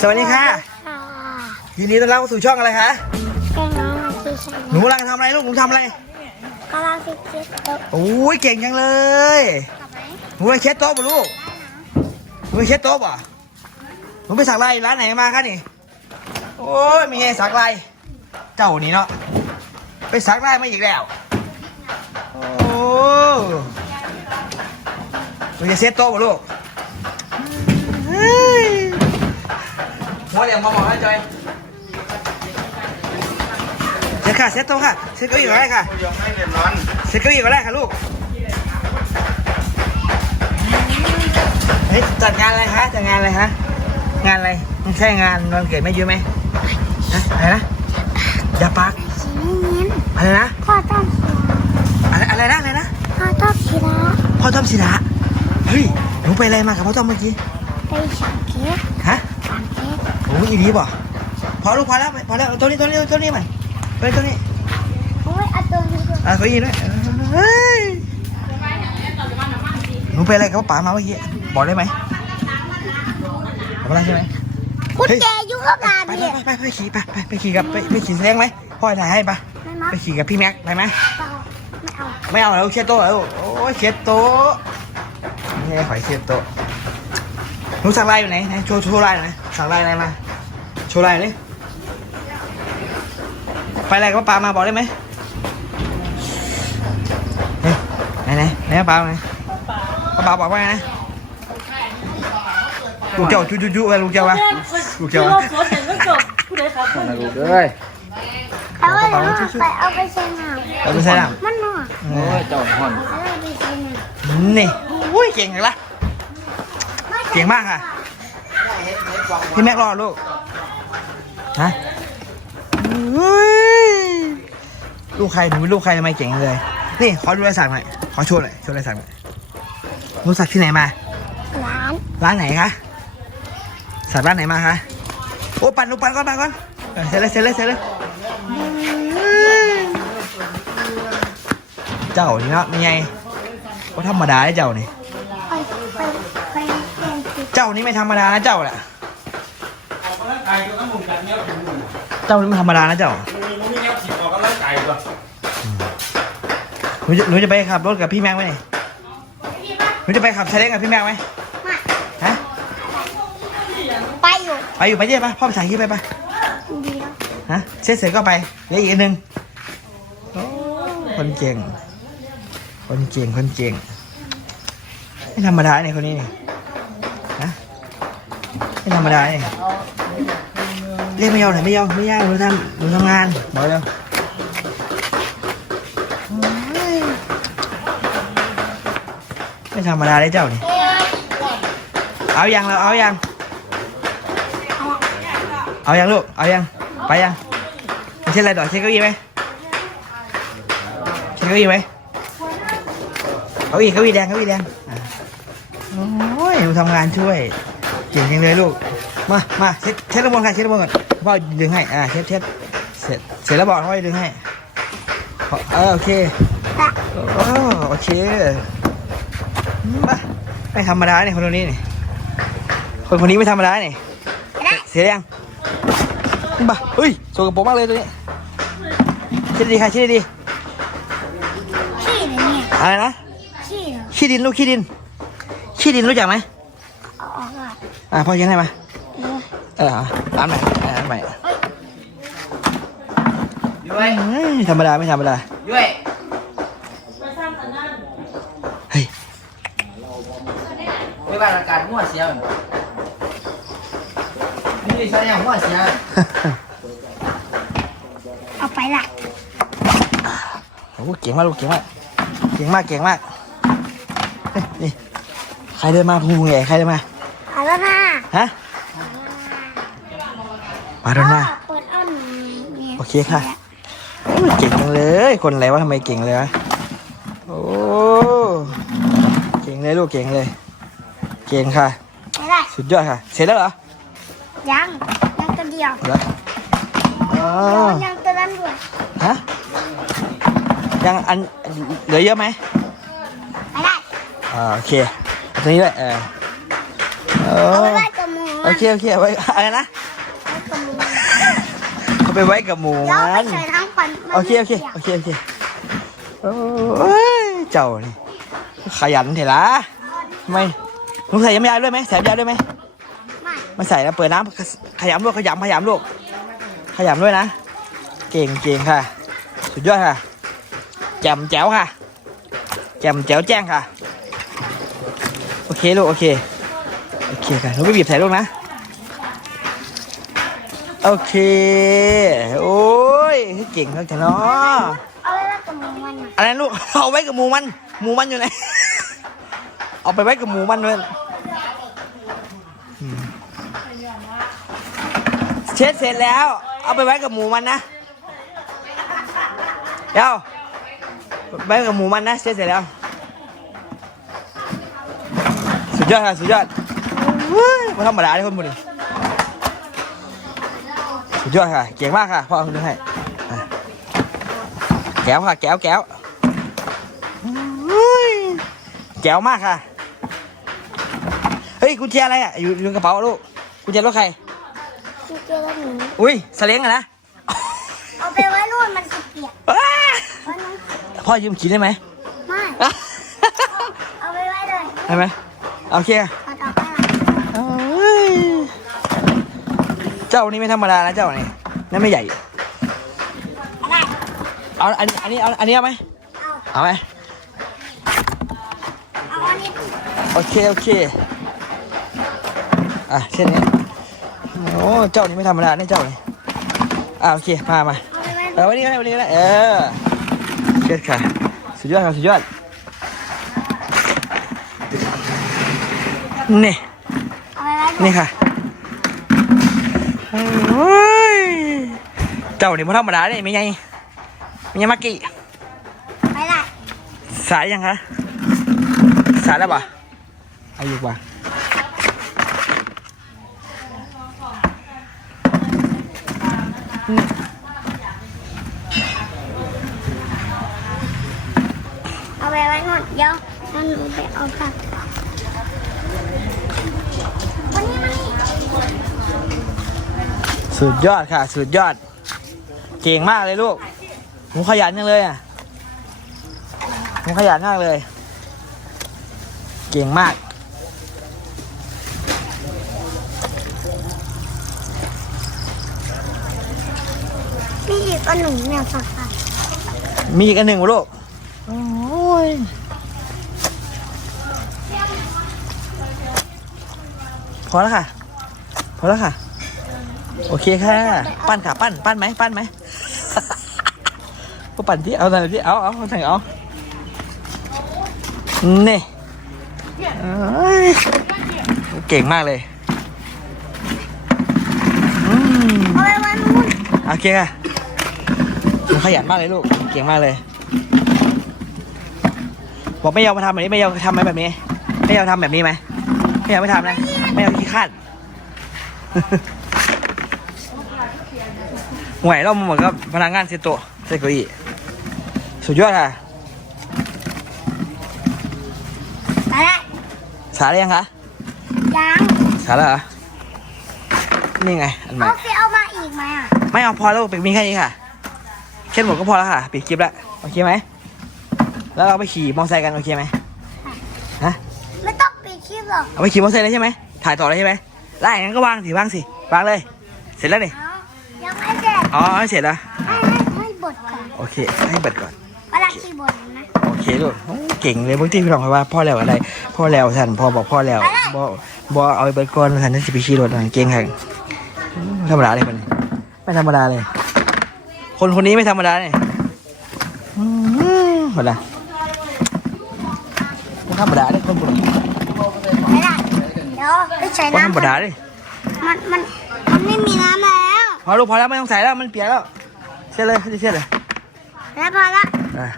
สวัสดีค่ะ ค่ะยินดีต้อนรับเข้าสู่ช่องอะไรคะ แกน้องมาที่ฉันหนูกำลังทำอะไรลูก หนูทำอะไร กำลังฟิตเจ็ตโต๊ะโอ้ยเก่งจังเลยทำไหมหนูไปเช็ดโต๊ะป่ะลูก หนูไปเช็ดโต๊ะป่ะหนูไปสักลายร้านไหนมาคะนี่ โอ้ยมีไงสักลายเจ้านี่เนาะ ไปสักลายมาอีกแล้ว โอ้หนูจะเช็ดโต๊ะป่ะลูกเฮ้ย หัวเดี๋ยวมาบอกให้จอยเช็ดค่ะเช็ดโต๊ะค่ะเช็ดเก้าอี้ก็ได้ค่ะยกให้เดือดร้อนเช็ดเก้าอี้ก็ได้ค่ะลูกเฮ้ยจัดงานอะไรคะจัดงานอะไรคะงานอะไรมันใช่งานวันเกิดแม่ยุ้ยไหมฮะอะไรนะอย่าปักสีเงินอะไรนะพ่อต้องอะไรอะไรนะอะไรนะพ่อต้องกีฬาพ่อต้อมศิระเฮ้ยหนูไปอะไรมากับพ่อต้อมเมื่อกี้ไปฉันเค้กฮะฝันเค้ก โอ้ยอีดีป่ะพอลูกพอแล้วพอแล้วเอาตัวนี้ตัวนี้ตัวนี้ใหม่ตัวนี้ตัวนี้โอ้ยเอาตัวนี้ด้วยอะเขาอีด้วยเฮ้ยหนูไปอะไรกับป๋ามาเมื่อกี้บอกได้ไหมบอกได้ใช่ไหมคุณแกยุ่งกับงานไปดิไปไปไปขี่ไปไปไปขี่กับไปไปขี่แซงไหมพ่อถ่ายให้ปะไม่มาไปขี่กับพี่แม็กไปไหมไม่เอาไม่เอาแล้วเช็ดโต๊ะแล้วโอ้ยเช็ดโต๊ะนี่ขอยเช็ดโต๊ะ หนูสั่งลายอยู่ไหนไหนโชว์โชว์ลายหน่อยนะสั่งลายอะไรมา โชว์ลายเลยไปอะไรก็ปลามาบอกได้ไหมเฮ้ยไหนไหนไหนปลาไหนปลาบอกว่าไงนะลูกเจ้าจุจุจุไปลูกเจ้าวะลูกเจ้าวะมาดูด้วยเอาไว้เอาไปเอาไปใช้งานเอาไปใส่น้มันหนอำโอ้ยเจ้าห่อนเอาไปใช้งานนี่อุ้ยเก่งจังละ เก่งมากค่ะพี่แม็กรอลูกฮะอุ้ยลูกใครหนูเป็นลูกใครทำไมเก่งเลย นี่ขอดูลายสักหน่อยขอโชว์หน่อยโชว์ลายสักหน่อยหนูสักที่ไหนมา ร้าน ร้านไหนคะสักร้านไหนมาคะโอ้ปั่นหนูปั่นก่อนปั่นก่อนเออเสร็จเลยเสร็จเลยเสร็จเลยเจ้านี่เนาะเป็นไงก็ธรรมดาได้เจ้านี่ ไปไปไปเล่นฟิต เจ้านี่ไม่ธรรมดานะเจ้าแหละเจ้านี่ไม่ธรรมดานะเจ้าหนูจะหนูจะไปขับรถกับพี่แม็กไหมนี่หนูจะไปขับไซเล้งกับพี่แม็กไหมฮะไปอยู่ไปอยู่ไปเยี่ยมปะพ่อไปถ่ายคลิปไปปะเดียวฮะเสร็จเสร็จก็ไปเหลืออีกอันหนึ่งโอ้คนเก่ง คนเก่งคนเก่งไม่ธรรมดาเนี่ยคนนี้นี่ฮะ ไม่ธรรมดาเนี่ยเรียกไม่ยอมหน่อยไม่ยอมไม่ยากหนูทำหนูทำงานบอกเร็วไม่ธรรมดาเลยเจ้านี่เอายังเราเอายังเอายังลูกเอายังไปยังเช่นอะไรต่อเช่นเก้าอี้ไหมเช่นเก้าอี้ไหมเก้าอี้เก้าอี้แดงเก้าอี้แดงโอ้ยหนูทำงานช่วย เก่งจังเลยลูก มา มาเช็ดเช็ดระบบค่ะเช็ดระบบก่อนพ่อดึงให้ อ่าเช็ดเช็ดเสร็จ เสร็จแล้วบอกพ่อดึงให้พอเออโอเคโอ้โอเคมาไม่ธรรมดาเนี่ยคนคนนี้นี่คนคนนี้ไม่ธรรมดาเนี่ยเสียยังบ้าเฮ้ยสกปรกมากเลยตัวนี้คิดดีๆค่ะคิดดีขี้เนี่ยๆอะไรนะขี้เหรอขี้ดินลูกขี้ดินขี้ดินรู้จักไหมเอาอ อกอะอ่าพ่อยังให้มาเออเออร้านใหม่ร้านใหม่ด้วยเฮ้ยธรรมดาไม่ธรรมดาด้วยเฮ้ยไม่ว่าอาการหัวเสียนี่ใช่ยังหัวเสียเอาไปละโอ้โหเก่งมากลูกเก่งมากเก่งมากเก่งมากเฮ้ยนี่ใครเดินมาพูงใหญ่ใครเดินมาเอาแล้วนะ ฮะมาโดนมาเปิดเอาหน่อยเนี่ยโอเคค่ะโอ้ยเก่งจังเลย คนอะไรวะทำไมเก่งเลยวะโอ้เก่งเลยลูกเก่งเลย เก่งค่ะไปละสุดยอดค่ะ เสร็จแล้วเหรอ ยัง ยังตัวเดียวเหรออ๋อยังตัวนั้นด้วยฮะยังอันเหลือเยอะไหมไปได้อ่าโอเคเอาตัวนี้ด้วยเออเอเอาไปอไล่ตัวมือ โอโอเคโอเคเอาไว้อะไรนะเอาไปไว้กับหมูเดี๋ยวมัไปนใส่ทั้งปันมันโอเคโอเคโอเคโอเคโอ้ยเจ้านี่ขยันเถอะละทำไมลุงใส่ยังไม่ยายด้วยไหมใส่ยายด้วยไหมไม่ไม่ใส่แล้วเปิดน้ำขยำลูกขยำขยำลูกขยำด้วยนะ เก่งเก่งค่ะ สุดยอดค่ะแจ่มแจ๋วค่ะแจ่มแจ๋วแจ้งค่ะ โอเคลูกโอเคโอ เคค่ะลูกไม่บีบใส่ลูกนะ โอเค โอ้ยเก่งทั้งแต่เนาะเอาไว้กับหมูมันอะไรลูกเอาไว้กับหมูมันหมูมันอยู่ไหนเอาไปไว้กับหมูมันเลยเช็ดเสร็จแล้ว เอาไปไว้กับหมูมันนะเดี๋ยวไว้กับหมูมันนะเช็ดเสร็จแล้ว สุดยอดค่ะสุดยอด มาธรรมดาเลยคนบุรีสุดยอดค่ะ เก่งมากค่ะพ่อคุณดูให้อะแก้วค่ะ แก้วแก้วเฮ้ยแก้วมากค่ะ เฮ้ยกุญแจอะไรอะ อยู่อยู่ในกระเป๋าลูกกุญแจรถใครที่เจอแล้วหนูอุ้ยสเล้งอะนะ เอาไปไว้นู่นมันจะเปียกอ้าไว้นู่นพ่อยืมขี่ได้ไหมไม่อะเอาไปไว้เลยได้ไหมโอเค เอาต่อไปละ เอ้ย เจ้านี่ไม่ธรรมดานะเจ้านี่นั่นไม่ใหญ่ได้เอาอันนี้อันนี้เอาอันนี้เอาไหมเอาเอาไหมเอาอันนี้โอเคโอเคอะเช่นนี้โอ้เจ้านี่ไม่ธรรมดาเนี่ยเจ้านี่อะโอเคมามาเอาไปไว้เออวันนี้ก็ได้วันนี้ก็ได้เออเชิดค่ะสุดยอดครับสุดยอดนี่เอาไปไว้นู่นนี่ค่ะโอ้ย เจ้านี่ไม่ธรรมดาเลยไม่ไงไม่ไงมักกี้ไปได้สายยังคะสายแล้วป่ะอายุป่ะเอาไปไว้นู่นเดี๋ยวนั่นหนูไปเอาผักวันนี้มันนี่ สุดยอดค่ะ สุดยอด เก่งมากเลยลูกหนูขยันจังเลยอะหนูขยันมากเลย เก่งมาก มีอีกอันหนึ่งเนี่ยผักค่ะมีอีกอันหนึ่งวะลูกโอ้ยพอแล้วค่ะ พอแล้วค่ะ โอเคค่ะ ปั้นค่ะปั้นปั้นไหมปั้นไหมก็ปั้นที่เอาอะไรที่เอาเอาเอาไหนเอาเนี่ยเก่งมากเลยเอาไปว้นู่นโอเคค่ะหนูขยันมากเลยลูก เก่งมากเลย บอกไม่ยอมมาทำแบบนี้ไม่ยอมทำไหมแบบนี้ ไม่ยอมทำแบบนี้ไหมไม่ยอมไม่ทำนะ ไม่ยอมขี้ข้าน ห่วยเราเหมือนกับพนักงานเซโตะเซโกอีสุดยอดค่ะไปได้สาได้ยังคะยังสาแล้วเหรอนี่ไงอันใหม่เอาไปเอามาอีกไหมอะไม่เอาพอแล้วเป็นมีแค่นี้ค่ะแค่หมดก็พอแล้วค่ะปิดคลิปแล้วโอเคไหมแล้วเราไปขี่มอเตอร์ไซค์กันโอเคไหมฮะไม่ต้องปิดคลิปหรอกเอาไปขี่มอเตอร์ไซค์เลยใช่ไหมถ่ายต่อเลยใช่ไหมได้งั้นก็วางสิวางสิวางเลย เสร็จแล้วนี่เอา ยังไม่เสร็จอ๋อไม่เสร็จแล้ว ให้ให้ให้บทก่อนโอเค ให้เบิดก่อนเวลาขี่บทนะโอเคลูกโอ้เก่งเลยบางทีพี่น้องเขาว่าพ่อแล้วอะไร พ่อแล้วท่านพ่อบอกพ่อแล้วบอบอเอาไปเบิดก่อนท่านนั่นสิไปขี่รถนะเก่งแข่งธรรมดาเลยคนนี้ไม่ธรรมดาเลย คนคนนี้ไม่ธรรมดาเลยอืมหมดละไม่ธรรมดาเลยคนคนนี้ไม่ได้เดี๋ยวไปใส่ไม่ธรรน้ำมดาเลยมันมันมันไม่มีน้ำแล้ว พอลูกพอแล้วไม่ต้องใส่แล้วมันเปียกแล้วเช็ดเลยเช็ดเลยแล้วพอละอะ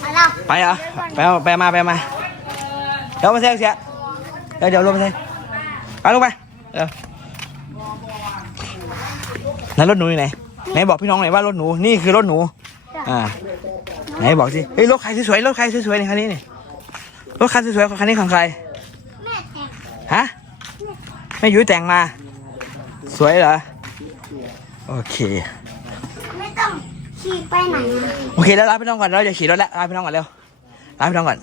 เอาแล้วไปเหรอไปเอาไปเอามาไปเอามาเดี๋ยวมาเสียเสียเดี๋ยวเดี๋ยวลงมาเสียไปลงไปเดี๋ยวนั่นรถหนูอยู่ไหนไหนบอกพี่น้องหน่อยว่ารถหนูนี่คือรถหนูอ่าไหนบอกสิเฮ้ยรถใครสวยๆรถใครสวยๆในคันนี้นี่รถคันสวยๆคันนี้ของใครแม่แต่งฮะ แม่ยุ้ยแต่งมา สวยเหรอ โอเค ไม่ต้องขี่ไปไหนนะโอเคแล้วลาพี่น้องก่อนเราจะขี่รถแล้วลาพี่น้องก่อนเร็วลาพี่น้องก่อน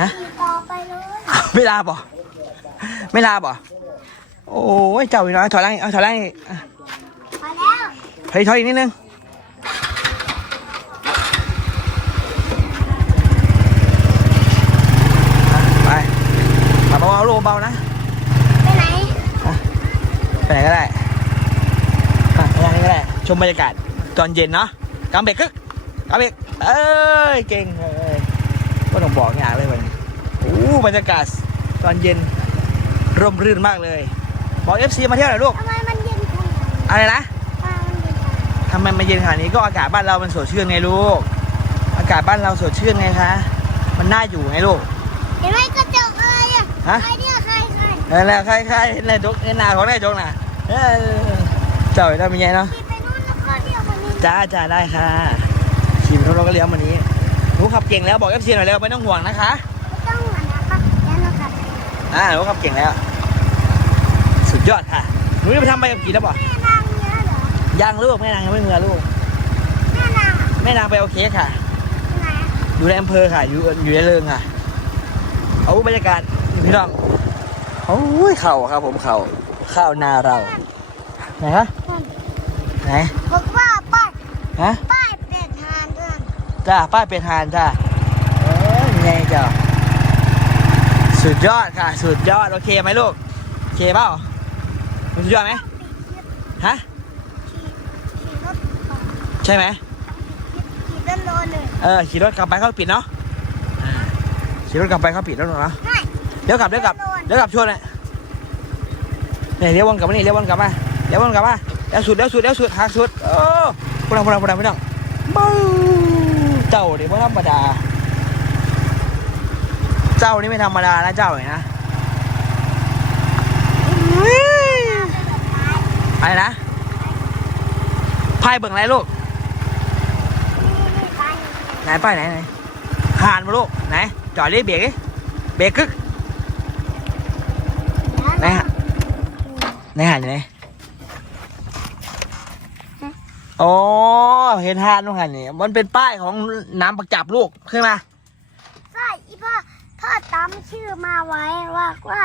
ฮะ ขี่ต่อไปเลยไม่ลาบ่ไม่ลาบ่โอ้ยเจ้าอีกน้อยถอยหล่างอีกเอาถอยหล่างอีกอะมาแล้วถอยถอยอีกนิดนึงอะไปมาเบาๆลูกเบาๆนะไปไหน ไปไหนก็ได้อะไปไหนก็ได้ ชมบรรยากาศตอนเย็นเนาะกางเบรกกึกกางเบรกเอ้ย เก่งเลยก็ต้องบอกอย่างเลยวันนี้โอ้บรรยากาศตอนเย็นร่มรื่นมากเลย บอกเอฟซีมาเที่ยวหน่อยลูก ทำไมมันเย็นขนาดนี้อะไรนะทำไมมันเย็นขนาดนี้ทำไมมันเย็นขนาดนี้ก็อากาศบ้านเรามันสดชื่นไงลูก อากาศบ้านเราสดชื่นไงคะ มันน่าอยู่ไงลูก เห็นไหมกระจกอะไรอะฮะใครเนี่ยใครใคร นั่นแหละใครใครเห็นอะไรจกเห็นหน้าของนายจกน่ะเออเจ้าได้เป็นไงเนาะขี่ไปนู่นแล้วก็เดี๋ยวมันนี่จ้าจ้าได้ค่ะขี่รถเราก็เลี้ยวมานี้หนูขับเก่งแล้วบอกเอฟซีหน่อยเร็วไม่ต้องห่วงนะคะไม่ต้องหันนะครับแล้วเรากลับไปอ่าหนูขับเก่งแล้ว สุดยอดค่ะหนูจะไปทำใบขับขี่แล้วบอกแม่นางเนี้ยเหรอยังลูกแม่นางยังไม่เมือลูกแม่นางอะแม่นางไปโอเคค่ะที่ไหนอะอยู่ในอำเภอค่ะ อยู่อยู่ในเริงค่ะ เอาบรรยากาศพี่น้อง โอ้ยเข่าครับผมเข่าข้าวนาเราไหนฮะไหนบอกว่าป้ายฮะป้ายเป็ดทานด้วยจ้าป้ายเป็นทานจ้าเอ้ยยังไงจ้าสุดยอดค่ะ สุดยอดโอเคไหมลูกโอเคเปล่าสุดยอดไหมฮะขี่รถต่อใช่ไหมขี่ต้นโลเลยเออขี่รถกลับไปเขาปิดเนาะอ่าขี่รถกลับไปเขาปิดแล้วเนาะง่ายเดี๋ยวกลับเดี๋ยวกลับเดี๋ยวกลับชนเลยเนี่ยเลี้ยววนกลับมานี่เลี้ยววนกลับมาเลี้ยววนกลับมาเลี้ยวสุดเลี้ยวสุดเลี้ยวสุดหักสุดโอ้พวกเราพวกเราพวกเราพวกเราบู๊เจ้าเนี่ไม่ธรรมดา เจ้านี่ไม่ธรรมดานะเจ้าเนี่ยนะอะไรนะพายเบิ่งอะไรลูกไหนป้ายไหนไหนหานมาลูกไหนจอดดิเบรกดิเบรกกึกไหนฮะ ไหนหานอยู่ไหนอ๋อเห็นหานตรงหันนี่มันเป็นป้ายของน้ำปักจับลูกขึ้นมาใช่อีพ่อพ่อตั้มชื่อมาไว้ว่าว่า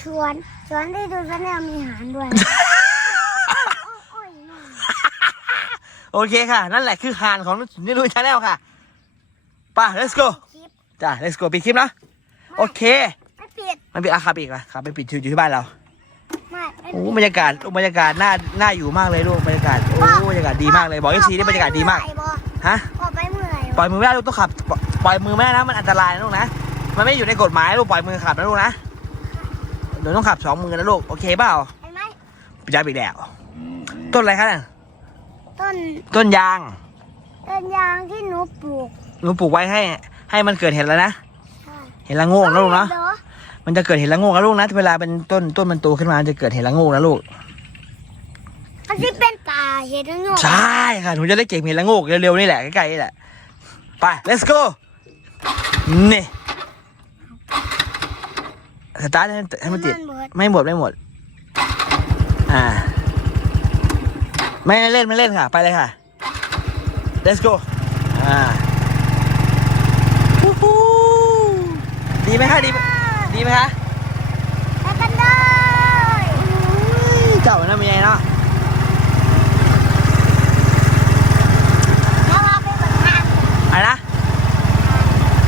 สวนสวนที่ดูชาแนลมีอาหารด้วย โอ้ยหน่อยโอเคค่ะ นั่นแหละคือหานของนี่ลุยชาแนลค่ะไป่ะ let's go คลิปจ้า let's go ปิดคลิปนะ โอเค ไม่ปิด มันปิดอาคาปิดอะครับไปปิดอยู่ที่บ้านเราไม่ไม่ โอ้ปิดบรรยากาศโอ้บรรยากาศน่าน่าอยู่มากเลยลูกบรรยากาศโอ้บรรยากาศดีมากเลยบอกเอฟซีนี่บรรยากาศดีมากฮะพอไปเมื่อไหร่ปล่อยมือไม่ได้ลูกต้องขับปล่อยมือไม่ได้นะมันอันตรายนะลูกนะมันไม่อยู่ในกฎหมายลูกปล่อยมือขับนะลูกนะเดี๋ยวต้องขับสองมือนะลูกโอเคเปล่าเห็นไหมปิดยาปิดแล้วต้นอะไรคะเนี่ยต้นต้นยาง ต้นยางที่หนูปลูกหนูปลูกไว้ให้ ให้มันเกิดเห็ดแล้วนะใช่เห็ดละโงกนะลูกเนาะหรอ มันจะเกิดเห็ดละโงกนะลูกนะเวลาเป็นต้นต้นมันโตขึ้นมามันจะเกิดเห็ดละโงกนะลูก อันที่เป็นป่าเห็ดทั้งหมดใช่ค่ะหนูจะได้เก็บเห็ดละโงกเร็วๆนี่แหละใกล้ๆนี่แหละไป let's go นี่สตาร์ทให้มันให้มันติดเบิดไม่หมดไม่หมด อ่า ไม่เล่นไม่เล่นค่ะ ไปเลยค่ะ let's go อ่าฮู้ฮู้ดีไหมคะดีไหม ดีไหมคะไปกันเลยอุ้ยเจ้านั่นเป็นไงเนาะแล้วเราไปเปิดทางอะไรนะ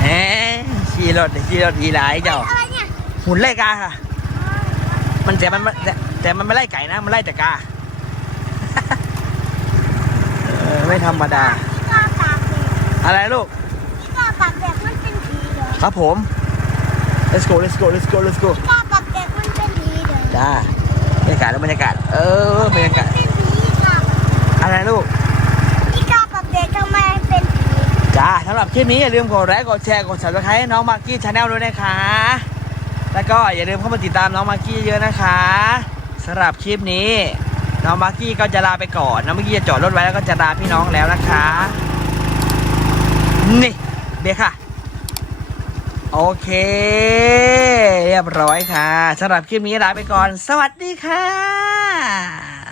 เอ๊ะขี่รถขี่รถอีหลายเจ้าอะไรเนี่ยหุ่นไล่กาค่ะ มันแต่มันแต่แต่มันไม่ไล่ไก่นะ มันไล่แต่กาเออไม่ธรรมดาที่กาปากแดดอะไรลูกที่กาปากแดดมันเป็นผีเหรอครับผม let's go let's go let's go let's go ที่กาปากแดดมันเป็นผีเหรอจ้าบรรยากาศแล้วบรรยากาศ เออบรรยากาศ เป็นผีค่ะอะไรลูกที่กาปากแดดทำไมเป็นผี จ้าสำหรับคลิปนี้อย่าลืมกดไลค์กดแชร์กด subscribe ให้น้องมากกี้ชาแนลด้วยนะคะ แล้วก็อย่าลืมเข้ามาติดตามน้องมากกี้เยอะนะคะสำหรับคลิปนี้ น้องมากกี้ก็จะลาไปก่อนน้องมากกี้จะจอดรถไว้แล้วก็จะลาพี่น้องแล้วนะคะ นี่เบรกค่ะ โอเค เรียบร้อยค่ะสำหรับคลิปนี้ลาไปก่อน สวัสดีค่ะ